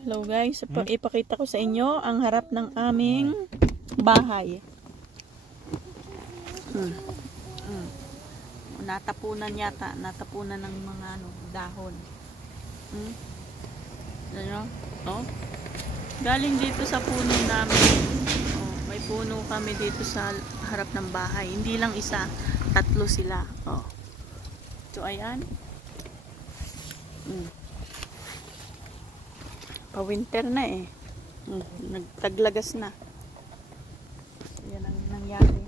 Hello guys, ipakita ko sa inyo ang harap ng aming bahay. Natapunan yata, natapunan ng mga dahon. Ano? Oh. Galing dito sa puno namin. Oh, may puno kami dito sa harap ng bahay. Hindi lang isa, tatlo sila. Oh. So ayan. Pa-winter na eh. Nagtaglagas na. Yan ang nangyari.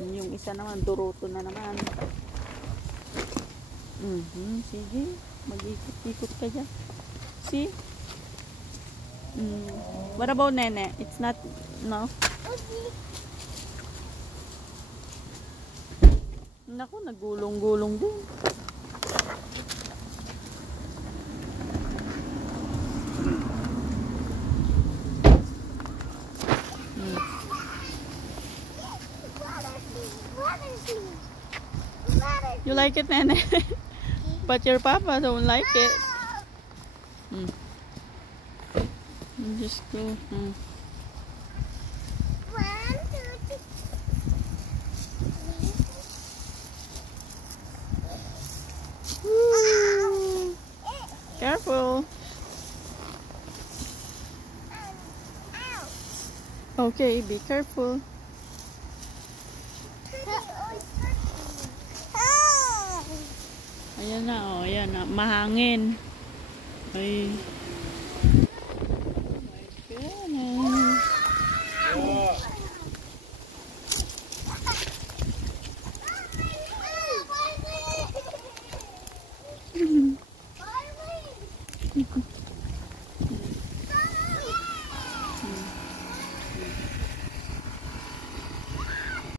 Yung isa naman, duroto na naman. Sige, mag-ikot-ikot ka dyan. See? What about Nene? It's not, no? Naku, nagulong-gulong din. You like it, Nene? But your papa don't like it. Just go. 1, 2, 3. Careful. Okay, be careful. Ayan na, oh, ayan na. Mahangin. Ay. Oh my goodness.